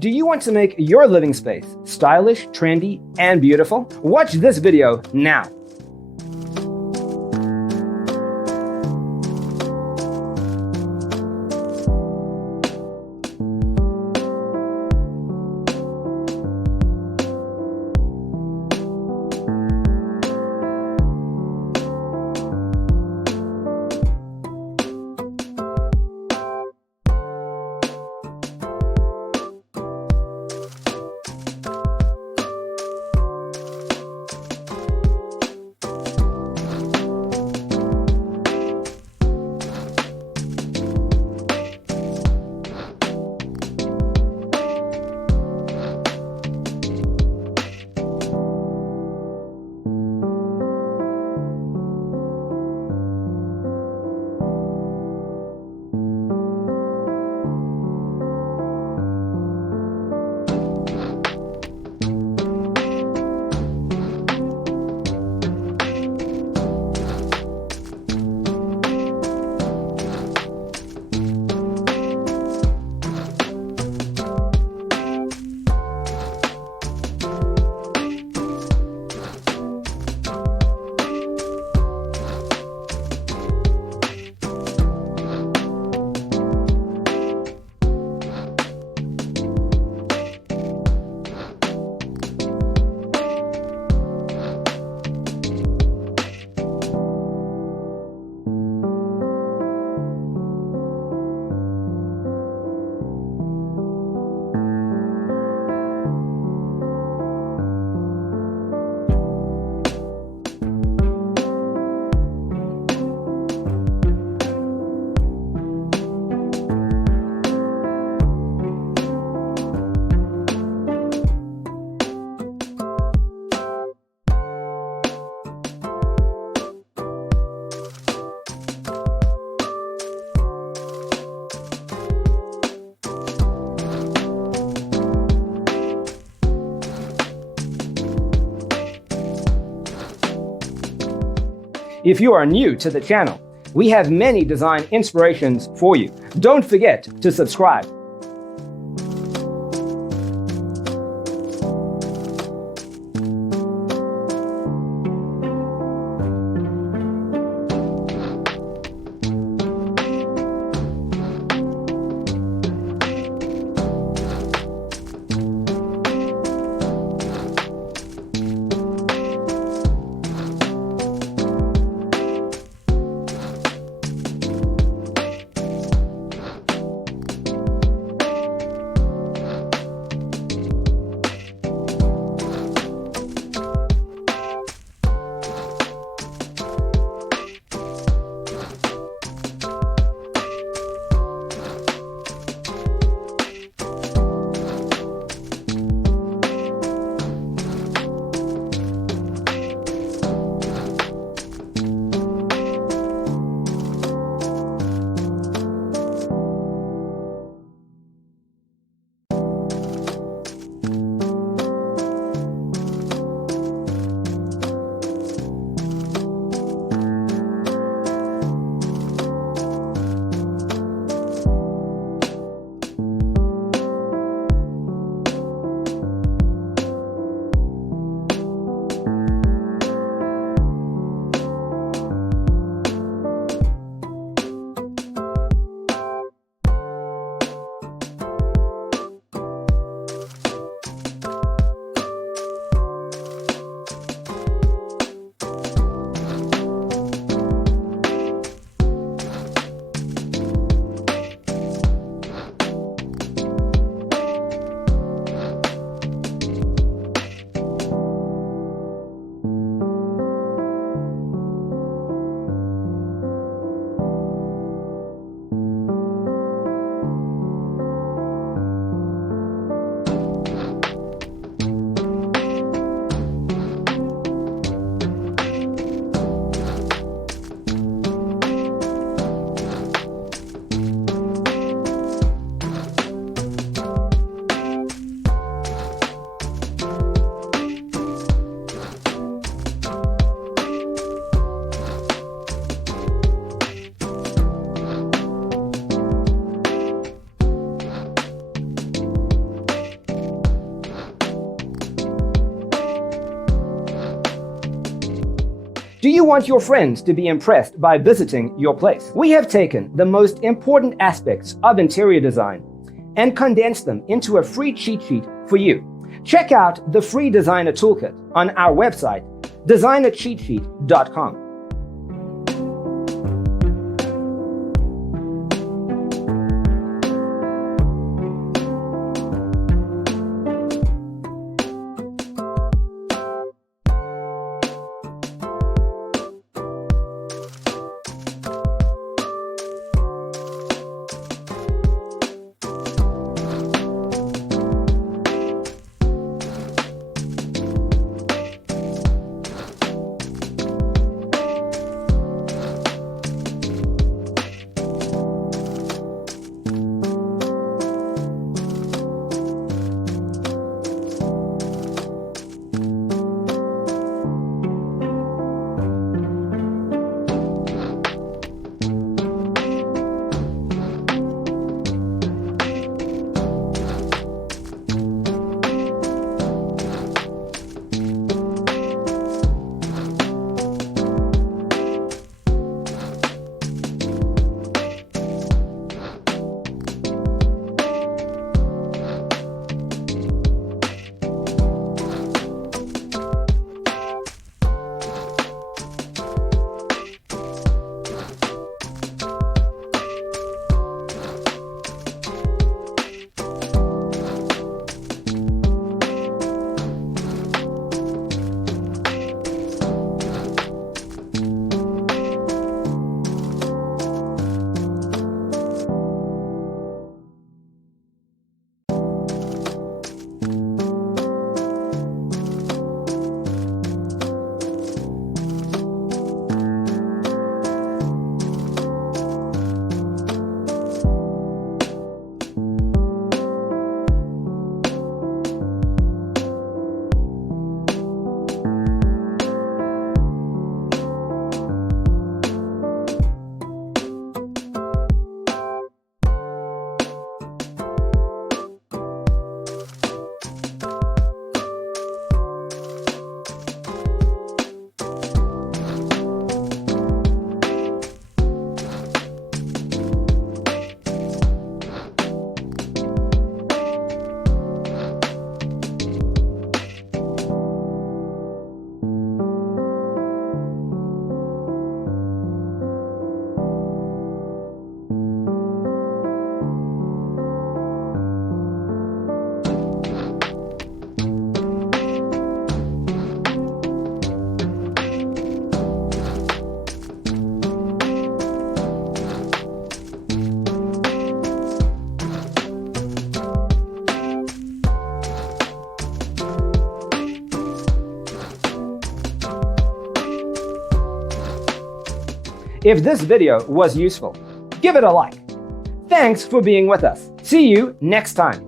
Do you want to make your living space stylish, trendy, and beautiful? Watch this video now. If you are new to the channel, we have many design inspirations for you. Don't forget to subscribe. Do you want your friends to be impressed by visiting your place? We have taken the most important aspects of interior design and condensed them into a free cheat sheet for you. Check out the free designer toolkit on our website, designercheatsheet.com. If this video was useful, give it a like. Thanks for being with us. See you next time.